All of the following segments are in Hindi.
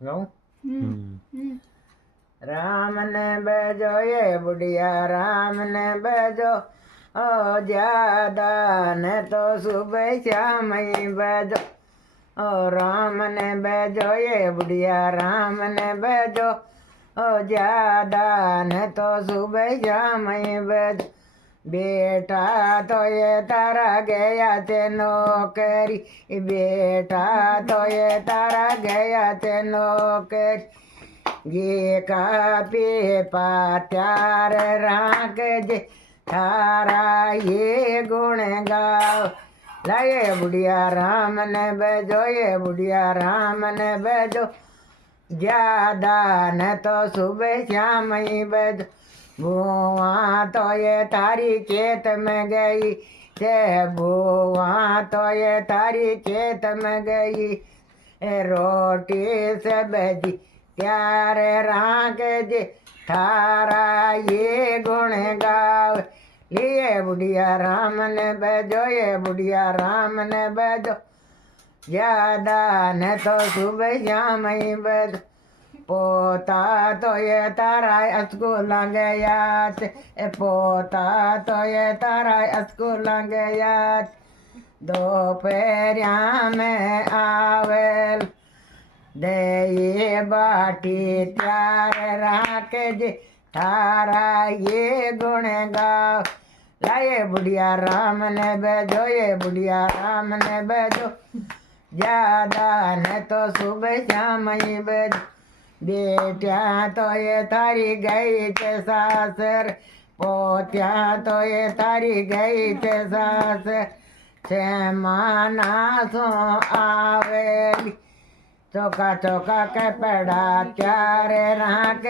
गाऊं? हम्म। राम ने बजो ये बुढ़िया राम ने बजो ओ ज्यादा न तो सुबह शाम ही बजो ओ राम ने बजो ये बुढ़िया राम ने बजो ओ ज्यादा न तो सुबह शाम ही बजो बेटा तो ये तारा गया थे नौकरी बेटा तो ये तारा गया थे नौकरी ये का पे पात्यार राग जे थारा ये गुण गाओ लाए बुढ़िया राम ने बजो ये बुढ़िया राम ने बजो ज्यादा न तो सुबह शाम ही बजो बुआ तो ये तारी खेत में गई ते बुआ तो ये तारी खेत में गई रोटी सब्जी प्यारे राग जे थारा ये गुण गाओ लिए बुढ़िया राम ने बजो ये बुढ़िया राम ने बजो ज्यादा न तो सुबह शाम ही बजो पोता तो ये तारा स्कूल गया पोता तो ये तारा स्कूल गया दोपहरिया में आवेल दे ये बाटी त्यार राख जे थारा ये गुण गाओ लाए बुढ़िया राम ने बजो ये बुढ़िया राम ने बजो ज्यादा न तो सुबह शाम ही बजो बेटिया तो ये तारी गई थे सासर पोत्या तो ये तारी गई थे सासर छे माना सो आवेली चौका चौका के पड़ा त्यारे राख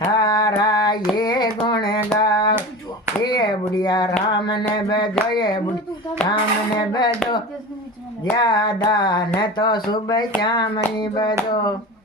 थारा ये गुण गाओ ये बुढ़िया राम ने बजो ये बुढ़िया राम ने बजो ज्यादा न तो सुबह शाम ही बजो।